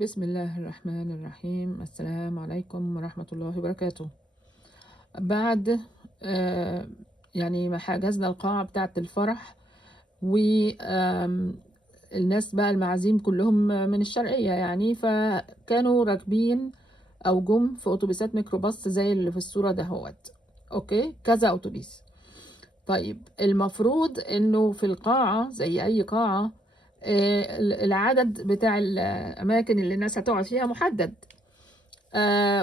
بسم الله الرحمن الرحيم. السلام عليكم ورحمة الله وبركاته. بعد آه يعني ما حجزنا القاعة بتاعة الفرح، والناس بقى المعازيم كلهم من الشرقية، يعني فكانوا راكبين أو جم في أتوبيسات ميكروباص زي اللي في الصورة دهوت. أوكي، كذا أتوبيس. طيب المفروض إنه في القاعة زي أي قاعة العدد بتاع الأماكن اللي الناس هتقعد فيها محدد.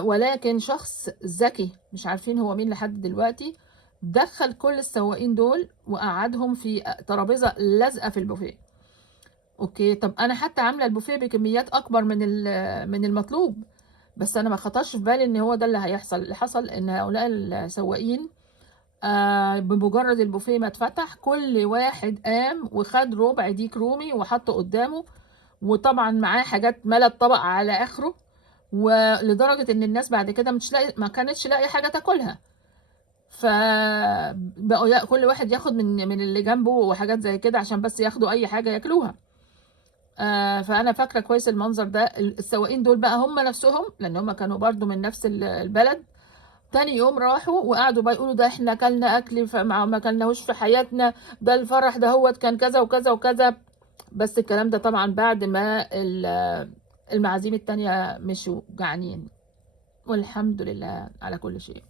ولكن شخص ذكي مش عارفين هو مين لحد دلوقتي دخل كل السواقين دول وقعدهم في ترابيزة لازقة في البوفيه. اوكي، طب انا حتى عامله البوفيه بكميات اكبر من المطلوب، بس انا ما خطرش في بالي ان هو ده اللي هيحصل. اللي حصل ان هؤلاء السواقين بمجرد البوفيه ما اتفتح كل واحد قام وخد ربع ديك رومي وحطه قدامه، وطبعا معاه حاجات ملا الطبق على اخره، ولدرجة ان الناس بعد كده مش لاقي، ما كانتش لاقي حاجة تاكلها، فبقوا كل واحد ياخد من اللي جنبه وحاجات زي كده عشان بس ياخدوا اي حاجة ياكلوها. فانا فاكرة كويس المنظر ده. السواقين دول بقى هم نفسهم، لان هم كانوا برضو من نفس البلد، تاني يوم راحوا وقعدوا بقى يقولوا ده احنا اكلنا اكل ما اكلناهوش في حياتنا، ده الفرح ده هو كان كذا وكذا وكذا. بس الكلام ده طبعا بعد ما المعازيم التانية مشوا جعانين، والحمد لله على كل شيء.